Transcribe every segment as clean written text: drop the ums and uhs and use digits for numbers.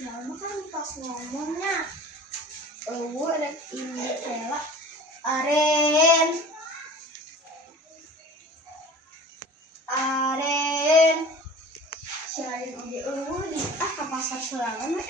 Lama kan pas ngomongnya ada ini Kela Aren selain di di ke pasar serangan ya.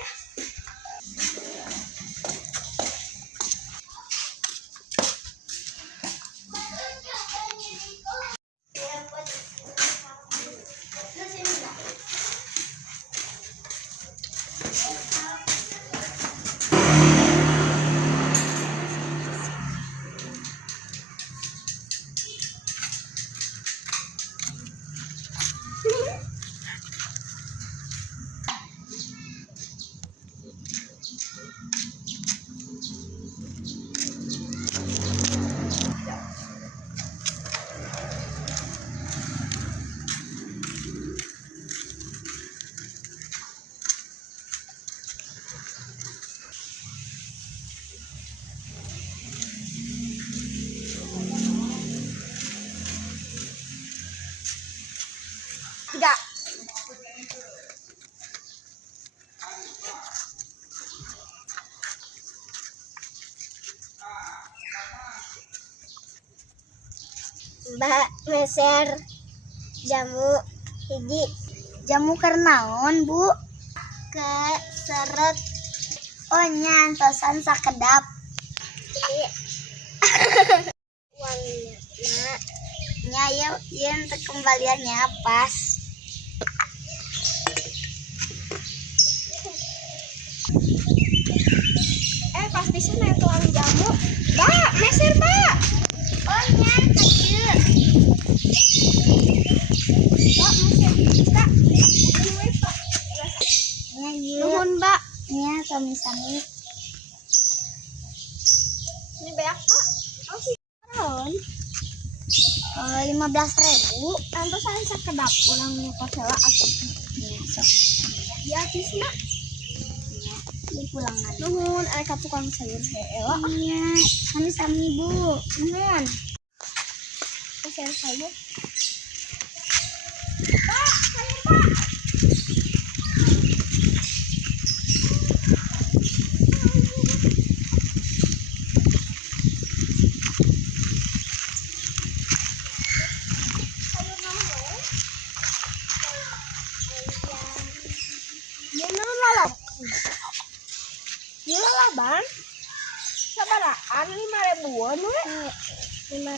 Tiga. Mbak meser jamu hiji. Jamu kernaon, Bu? Ke seret. Oh nyantosan sakedap. Uangnya, nak. Nya ya untuk kembaliannya pas. Pas bisa naik tuang jamu. Mbak, meser, Mbak. Oh nya kecil. Mbak, meser. Kak, nuhun, Mbak. Nya sami-sami. Ini banyak, Pak. Oh sih. 15.000. Antosan sakedap ulangnya pasela atau di atis nak. Di pulangan. Nuhun, ka tukang sayur heela. Iya, sami-sami Bu. Nuhun. Sayur sayur. Pak, sayur Pak. Gila lah bang, sabaraan 5.000-an we. 5.000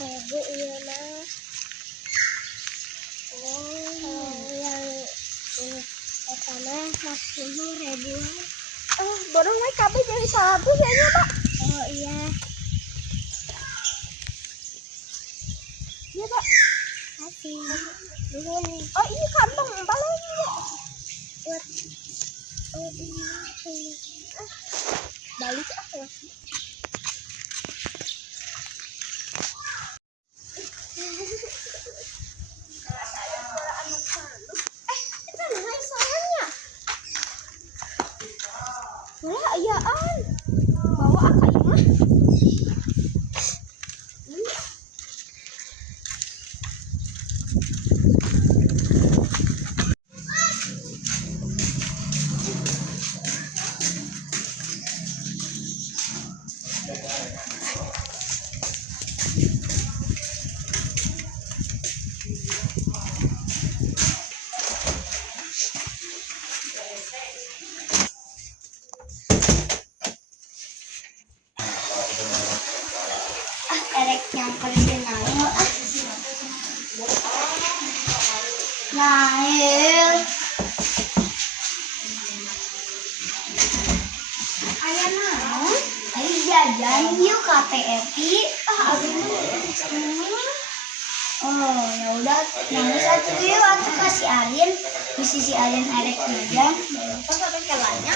iya mah. Oh, yang ini pertama 10.000-an. Oh, borong we kabeh jadi 100 ya nya, Pak. Oh iya. Iya, Pak. Kasih. Oh, ini kantong balenya. Buat oh ini. Balik apa ya? Itu mana sayangnya? Wah, iyaan. Bawa akak mah. Nail. Ayah naon? Ayo jajan yuk KTRI. Oh ya udah, yang satu yuk aku kasih Arin. Di sisi Arin erek jajan. Apa sampai kelanya?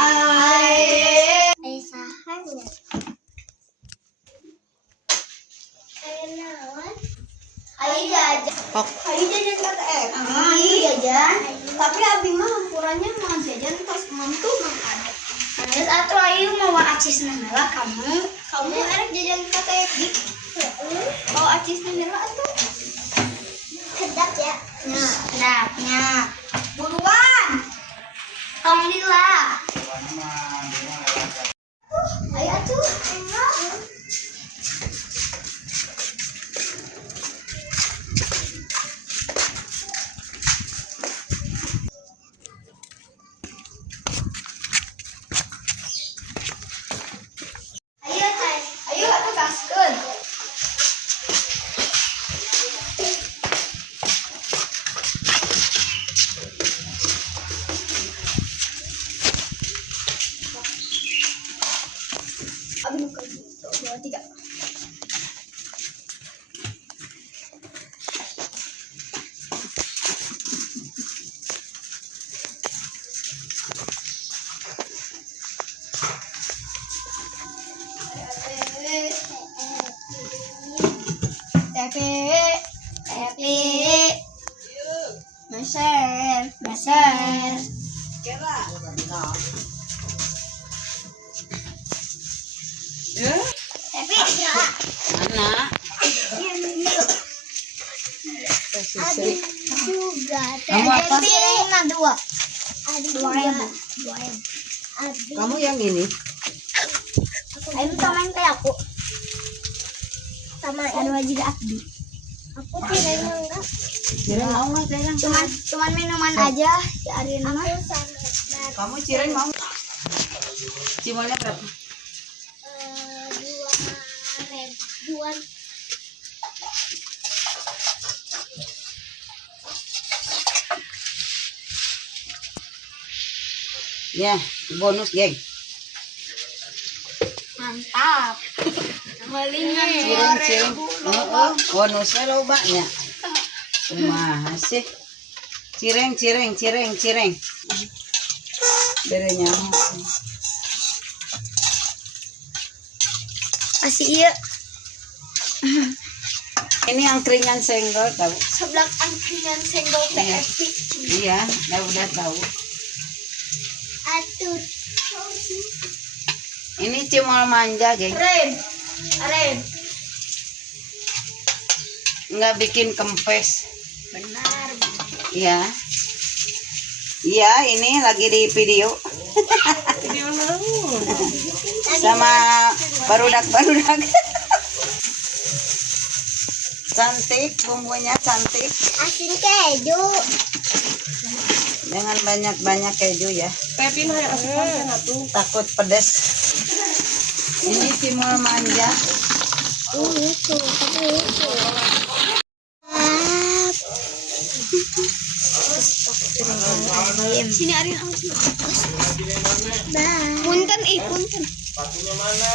Ayo sahanya. Ayo naon? Ayo jajan. Ayo jajan KTRI. Ayo jajan. Tapi abi mah hampurannya mau jajan pas mantu mang ada. Terus atuh ayu mau acis nela kamu erek jajan KTRI. Oh acis nela atuh. Kedap ya. Nah, kedapnya. Buruan. Tong lila. Ayo atuh. Ayo atuh gaskeun. Abi nu ka 2 3. Meser. Tapi Anak. Adik juga. Kamu apa? Piringnya 2. Adik 2.000. Kamu yang ini? Ayo samain kayak aku. Sama ada juga Abdi. Aku tidak enggak. Cireng mau nggak cireng? Cuman minuman aja si Arina. Aku sama. Kamu cireng mau? Cimolnya berapa? 2.000-an. Ya, bonus geng. Mantap. Cireng. Bonusnya loba nya. Kumaha sih? Cireng. Berenya. Kasih iya. Ini angkringan senggol tahu? Sebelah angkringan senggol PFP. Iya, udah tahu. Atur. Ini cimol manja, geng. Rem. Nggak bikin kempes. Benar. Iya. Iya, ini lagi di video. Sama barudak. Cantik, bumbunya cantik. Asin keju. Jangan banyak keju ya. Pepin yang asupan tuh. Takut pedes. Ini cimol manja. Itu. Sini Arin punten. Sepatunya mana?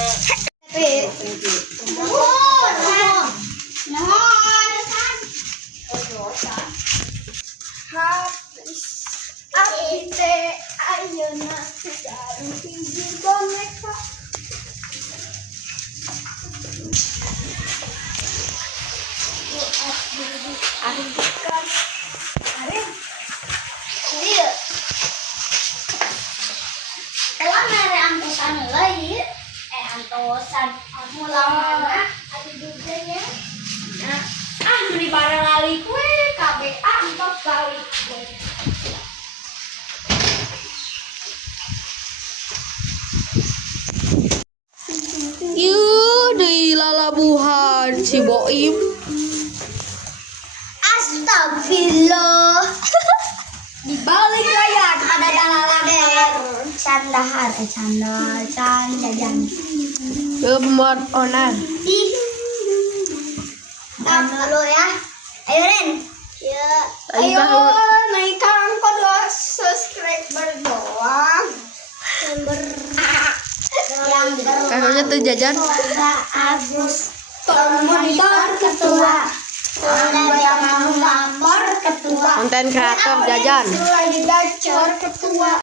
Habis abite ayeuna sekarang pinggir boneka. Arin bukan. Arin. Iya. Telah mere antosan lagi. Antosan. Kamu lama ada dudanya. Nah, beli barang lali kue KB antos kali kue. Yuh, di lalabuhan si Boim. Astagfirullah. Di balik layar ada dalalader. Candahar, canda jajan. Gemot onan. Ih. Dulu ya. Ayo Ren. Ya. Ayo, Ayo Kak. naikkan angkot lo subscriber doang. Kakaknya tuh jajan. Agus monitor ketua. Ada yang mau lapor ketua. Konten kreator jajan. Lagi gacor ketua.